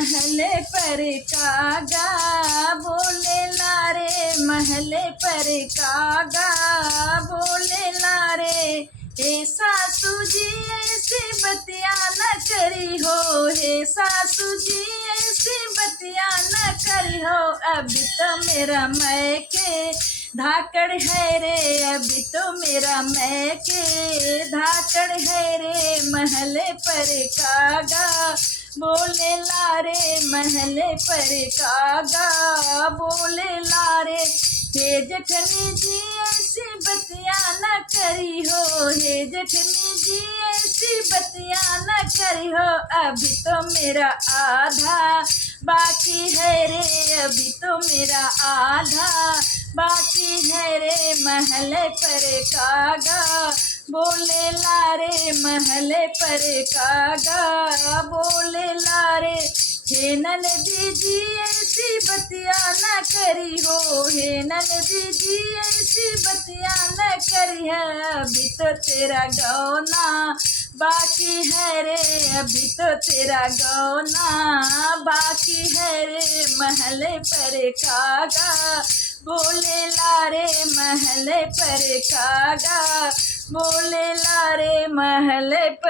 महले पर कागा, बोले लारे महले पर कागा, बोले लारे। हे सासू जी ऐसी बतिया न करी हो, हे सासू जी ऐसी बतिया न करी हो। अभी तो मेरा मैके धाकड़ है रे, अभी तो मेरा मैके धाकड़ है रे। महले पर कागा, बोले लारे महले पर कागा, बोले लारे। हे जेठनी जी ऐसी बतिया न करी हो, हे जेठनी जी ऐसी बतिया न करी हो। अभी तो मेरा आधा बाकी है रे, अभी तो मेरा आधा बाकी है रे। महले पर कागा, बोले लारे महले पर कागा, बोले लारे। हे ननदी जी ऐसी बतिया न करी हो, हे ननदी जी ऐसी बतिया न करी है। अभी तो तेरा गौना बाकी है रे, अभी तो तेरा गौना बाकी है रे। महले पर कागा, बोले लारे महले पर कागा, बोले लारे महले पर।